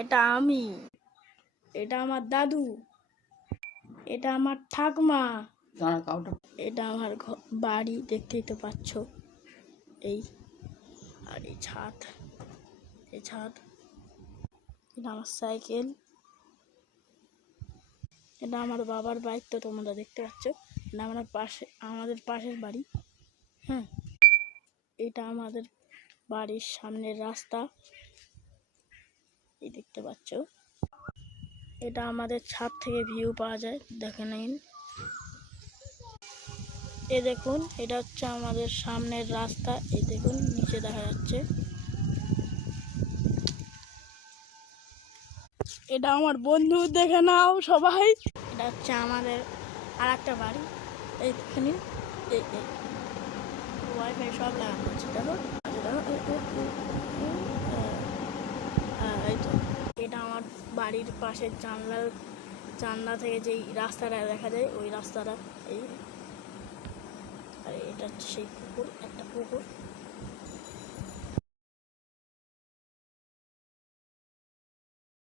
এটা আমি, এটা আমার দাদু, এটা আমার ঠাকুমা, এটা আমার বাড়ি, দেখতেই তো পাচ্ছ। এই আর এই ছাদ, এটা আমার সাইকেল, এটা আমার বাবার বাইক, তো তোমরা দেখতে পাচ্ছ। এটা আমাদের পাশের বাড়ি। হ্যাঁ, এটা আমাদের বাড়ির সামনের রাস্তা, এই দেখতে পাচ্ছ। এটা আমাদের ছাদ থেকে ভিউ পাওয়া যায়, দেখে নিন। এই দেখুন, এটা হচ্ছে আমাদের সামনের রাস্তা, এই দেখুন নিচে দেখা যাচ্ছে। এটা আমার বন্ধু, দেখে নাও সবাই। এটা হচ্ছে আমাদের আর একটা বাড়ি, এইখানে ওয়াইফাই সব লাগানো আছে, দেখো। এই তো, এটা আমার বাড়ির পাশের জানলা থেকে যেই রাস্তাটা দেখা যায়, ওই রাস্তাটা। এই আর এটা হচ্ছে সেই পুকুর, একটা পুকুর।